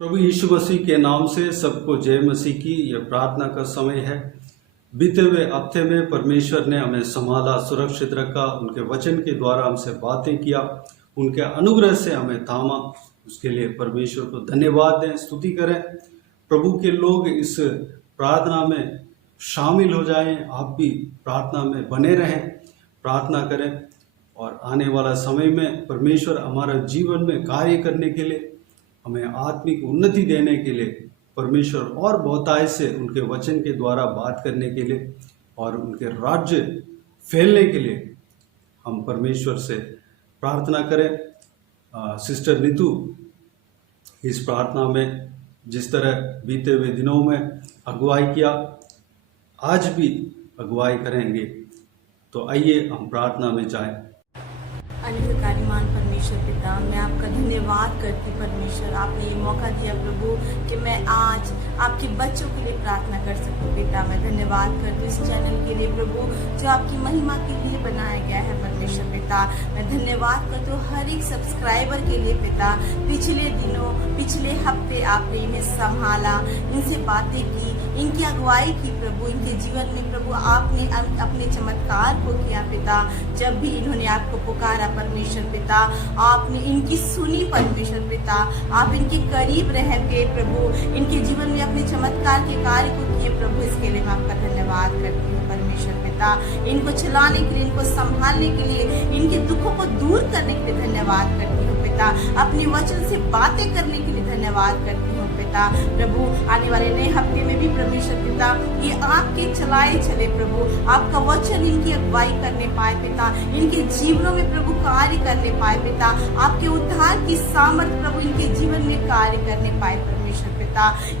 प्रभु यीशु मसीह के नाम से सबको जय मसीह की यह प्रार्थना का समय है। बीते हुए हफ्ते में परमेश्वर ने हमें संभाला, सुरक्षित रखा, उनके वचन के द्वारा हमसे बातें किया, उनके अनुग्रह से हमें थामा। उसके लिए परमेश्वर को धन्यवाद दें, स्तुति करें। प्रभु के लोग इस प्रार्थना में शामिल हो जाएं, आप भी प्रार्थना में बने रहें, प्रार्थना करें और आने वाला समय में परमेश्वर हमारा जीवन में कार्य करने के लिए, हमें आत्मिक उन्नति देने के लिए, परमेश्वर और बहुतायत से उनके वचन के द्वारा बात करने के लिए और उनके राज्य फैलने के लिए हम परमेश्वर से प्रार्थना करें। सिस्टर नीतू इस प्रार्थना में जिस तरह बीते हुए दिनों में अगुवाई किया, आज भी अगुवाई करेंगे। तो आइए हम प्रार्थना में जाएं। अनिर्वकारीमान परमेश्वर पिता, मैं आपका धन्यवाद करती परमेश्वर, आपने ये मौका दिया प्रभु कि मैं आज आपके बच्चों के लिए प्रार्थना कर सकूं। पिता मैं धन्यवाद करती इस चैनल के लिए प्रभु जो आपकी महिमा के लिए बनाया गया है। परमेश्वर पिता मैं धन्यवाद करती हूँ हर एक सब्सक्राइबर के लिए। पिता पिछले दिनों, पिछले हफ्ते आपने इन्हें संभाला, इनसे बातें की, इनकी अगुवाई की प्रभु, इनके जीवन में प्रभु आपने अपने चमत्कार को किया। पिता जब भी इन्होंने आपको पुकारा परमेश्वर पिता, आपने इनकी सुनी परमेश्वर पिता, आप इनके करीब रह गए प्रभु, इनके जीवन में अपने चमत्कार के कार्य को किए प्रभु। इसके लिए मैं आपका धन्यवाद करती हूँ परमेश्वर पिता। इनको चलाने के लिए, इनको संभालने के लिए, इनके दुखों को दूर करने के लिए धन्यवाद करती हूँ पिता। अपने वचन से बातें करने के लिए धन्यवाद करती हूँ पिता। प्रभु आने वाले नए हफ्ते में भी परमेश्वर पिता ये आपके चलाए चले प्रभु, आपका वचन इनकी अगुवाई करने पाए पिता, इनके जीवनों में प्रभु कार्य करने पाए पिता, आपके उद्धार की सामर्थ प्रभु इनके जीवन में कार्य करने पाए परमेश्वर पिता।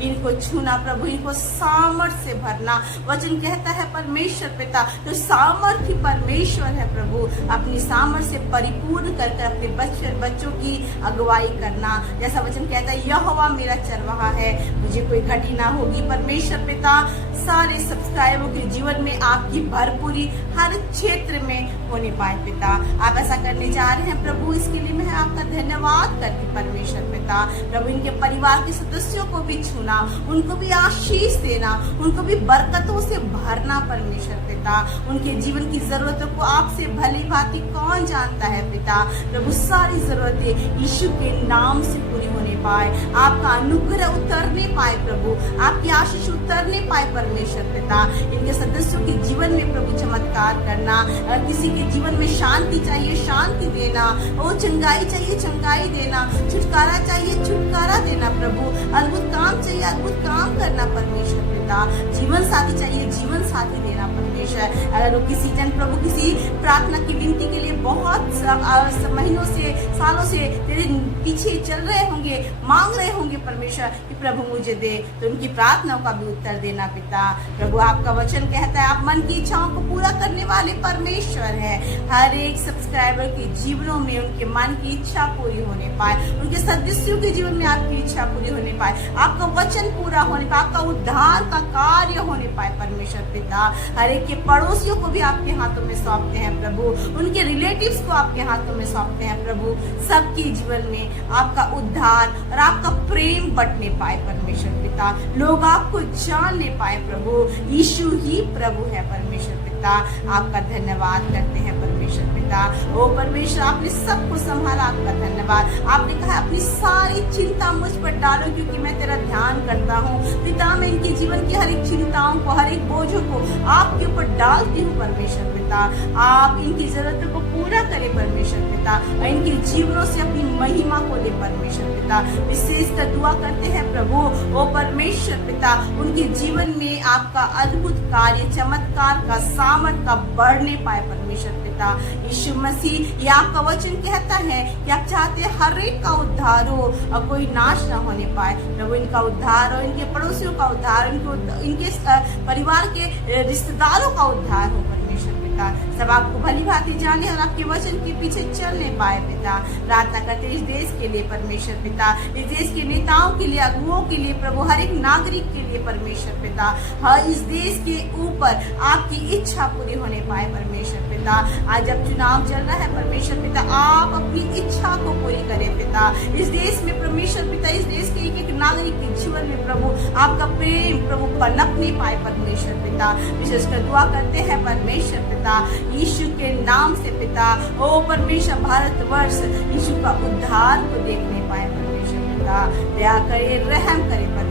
इनको छूना प्रभु, इनको सामर्थ से भरना। वचन कहता है परमेश्वर पिता तो सामर्थ ही परमेश्वर है प्रभु, अपनी सामर्थ से परिपूर्ण करके अपने बच्चों की अगुवाई करना। जैसा वचन कहता है यहोवा मेरा चरवाहा है, मुझे कोई घटी ना होगी। परमेश्वर पिता सारे सब्सक्राइबरों के जीवन में आपकी भरपूरी हर क्षेत्र में होने पाए पिता। आप ऐसा करने जा रहे हैं प्रभु, इसके लिए मैं आपका धन्यवाद करती परमेश्वर पिता। प्रभु इनके परिवार के सदस्यों को भी छूना, उनको भी आशीष देना, उनको भी बरकतों से भरना परमेश्वर पिता। उनके जीवन की जरूरतों को आपसे भली भांति कौन जानता है पिता। प्रभु सारी जरूरतें यीशु के नाम से पूरी होने पाए, आपका अनुग्रह उतरने पाए प्रभु, आपकी आशीष उतरने पाए परमेश्वर पिता। इनके सदस्यों के जीवन में प्रभु चमत्कार करना, अगर किसी के जीवन में शांति चाहिए शांति देना, वो चंगाई चाहिए चंगाई देना, छुटकारा चाहिए छुटकारा देना प्रभु, अद्भुत काम चाहिए अद्भुत काम करना परमेश्वर पिता, जीवन साथी चाहिए जीवन साथी देना परमेश्वर। अगर वो किसी जन प्रभु किसी प्रार्थना की विनती के लिए बहुत महीनों से सालों से तेरे पीछे चल रहे होंगे, मांग रहे होंगे परमेश्वर कि प्रभु मुझे दे, तो उनकी प्रार्थनाओं का भी उत्तर देना पिता। प्रभु आपका वचन कहता है आप मन की इच्छाओं को पूरा करने वाले परमेश्वर है। हर एक सब्सक्राइबर के जीवनों में उनके मन की इच्छा पूरी होने पाए, उनके सदस्यों के जीवन में आपकी इच्छा पूरी होने पाए, आपका वचन पूरा होने पाए, आपका उद्धार का कार्य होने पाए परमेश्वर पिता। हर एक के पड़ोसियों को भी आपके हाथों में सौंपते हैं प्रभु, उनके रिलेटिव्स को आपके हाथों में सौंपते हैं प्रभु। सबके जीवन में आपका उद्धार और आपका प्रेम बटने पाए परमेश्वर पिता, लोग आपको जानने पाए प्रभु, यीशु ही प्रभु है परमेश्वर पिता। आपका धन्यवाद करते हैं परमेश्वर पिता। ओ परमेश्वर आपने सबको संभाला, आपका धन्यवाद। आपने कहा अपनी सारी चिंता मुझ पर डालो क्योंकि मैं तेरा ध्यान करता हूँ पिता। मैं इनके जीवन की हर एक चिंताओं को, हर एक बोझों को आपके ऊपर डालती हूँ परमेश्वर पिता। आप इनकी जरूरतों को पूरा करें परमेश्वर पिता और इनके जीवनों से अपनी महिमा को ले परमेश्वर पिता। विशेषकर दुआ करते हैं प्रभु ओ परमेश्वर पिता, उनके जीवन में आपका अद्भुत कार्य चमत्कार का सामर्थ का बढ़ने पाए परमेश्वर पिता। यीशु मसीह ये आपका वचन कहता है कि आप चाहते हैं हर एक का उद्धार हो और कोई नाश ना होने पाए। प्रभु इनका उद्धार हो, इनके पड़ोसियों का उद्धार, इनके परिवार के रिश्तेदारों का उद्धार हो परमेश्वर पिता। सब आपको भली भांति जाने और आपके वचन के पीछे चलने पाए पिता। प्रार्थना करते इस देश के लिए परमेश्वर पिता, इस देश के नेताओं के लिए, अगुओं के लिए प्रभु, हर एक नागरिक के लिए परमेश्वर पिता। हर इस देश के ऊपर आपकी इच्छा पूरी होने पाए परमेश्वर पिता। पिता। आज जब चुनाव चल रहा है परमेश्वर पिता, आप अपनी इच्छा को पूरी करें पिता। इस देश में परमेश्वर पिता, इस देश के एक एक नागरिक के जीवन में प्रभु आपका प्रेम प्रभु पनप नहीं पाए परमेश्वर पिता। विशेषकर दुआ करते हैं परमेश्वर पिता यीशु के नाम से पिता। ओ परमेश्वर, भारतवर्ष यीशु का उद्धार को देखने पाए परमेश्वर पिता। दया करे, रहम करे परमेश्वर।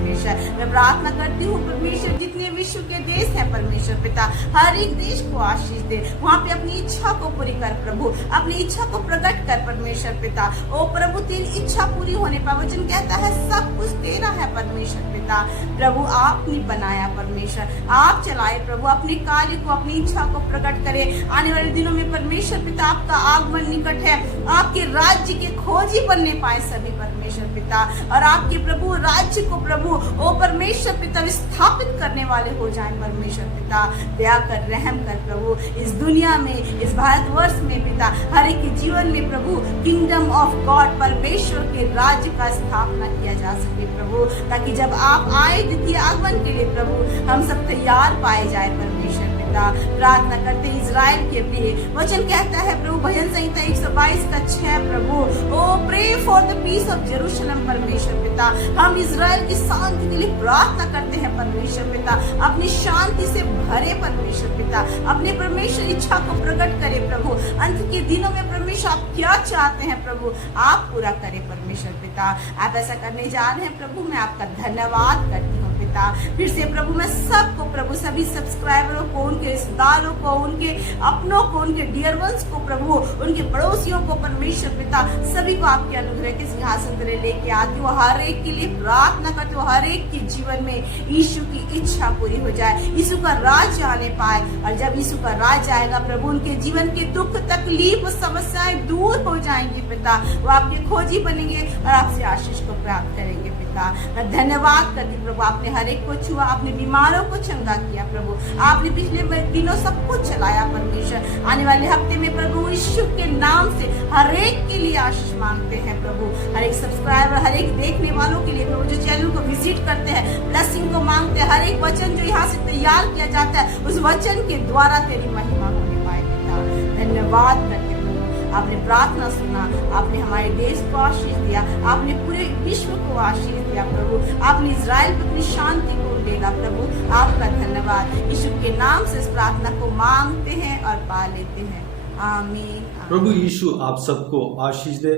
मैं प्रार्थना करती हूँ परमेश्वर, जितने विश्व के देश है परमेश्वर पिता, हर एक देश को आशीष दे। वहाँ पे अपनी इच्छा को पूरी कर प्रभु, अपनी इच्छा को प्रकट कर परमेश्वर पिता। ओ प्रभु, तेरी इच्छा पूरी होने पर वचन कहता है सब कुछ तेरा है परमेश्वर पिता। प्रभु आपने बनाया परमेश्वर, आप चलाए प्रभु, अपने कार्य को, अपनी इच्छा को प्रकट करे। आने वाले दिनों में परमेश्वर पिता आपका आगमन निकट है। आपके राज्य के खोजी बनने पाए सभी परमेश्वर पिता, और आपके प्रभु राज्य को प्रभु ओ परमेश्वर पिता विस्थापित करने वाले हो जाए परमेश्वर पिता। दया कर, रहम कर प्रभु, इस दुनिया में, इस भारतवर्ष में पिता, हर एक के जीवन में प्रभु किंगडम ऑफ गॉड, परमेश्वर के राज्य का स्थापना किया जा सके प्रभु, ताकि जब आप आए द्वितीय आगमन के लिए प्रभु, हम सब तैयार पाए जाए परमेश्वर पिता। प्रार्थना करते इजराइल के लिए वचन कहता है प्रभु, भजन संहिता 122:6 प्रभु, O pray for the peace of Jerusalem परमेश्वर पिता। हम इजराइल की शांति के लिए प्रार्थना करते हैं परमेश्वर पिता। अपनी शांति से भरे परमेश्वर पिता, अपने परमेश्वर इच्छा को प्रकट करे प्रभु। अंत के दिनों में परमेश्वर आप क्या चाहते हैं प्रभु, आप पूरा करें परमेश्वर पिता। आप ऐसा करने जा रहे हैं प्रभु, मैं आपका धन्यवाद करती हूँ पिता। फिर से प्रभु मैं सबको प्रभु, सभी सब्सक्राइबरों को, उनके रिश्तेदारों को, उनके अपनों को, उनके डियर वंस को प्रभु, उनके पड़ोसियों को परमेश्वर पिता, सभी को आपके अनुग्रह के सिंहासन पर लेके आती हूँ। हर एक के लिए प्रार्थना करती हूँ, हर एक के जीवन में यीशु की इच्छा पूरी हो जाए, यीशु का राज्य आने पाए। और जब यीशु का राज्य आएगा प्रभु, उनके जीवन के दुख तकलीफ समस्याएं दूर हो जाएंगी पिता। वो आपके खोजी बनेंगे और आपसे आशीष को प्राप्त करेंगे पिता। मैं धन्यवाद करती प्रभु, आपने हर एक को छुआ, आपने बीमारों को चंगा किया प्रभु, आपने पिछले दिनों सब कुछ चलाया परमेश्वर। आने वाले हफ्ते में प्रभु यीशु के नाम से हर एक के लिए आशीष मांगते हैं प्रभु। हर एक सब्सक्राइबर, हर एक देखने वालों के लिए प्रभु, जो चैनल को विजिट करते हैं, ब्लेसिंग को मांगते हैं। हर एक वचन जो यहाँ से तैयार किया जाता है, उस वचन के द्वारा तेरी महिमा होने पाए पिता। धन्यवाद करते प्रभु, आपने प्रार्थना सुना, आपने हमारे देश को आशीष दिया, आपने पूरे विश्व को आशीष दिया प्रभु। आपने इजराइल को अपनी शांति को देगा प्रभु। आपका धन्यवाद। यीशु के नाम से इस प्रार्थना को मांगते हैं और पा लेते हैं। आमीन। प्रभु यीशु आप सबको आशीष दे।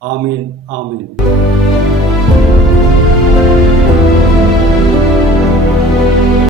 आमीन आमीन।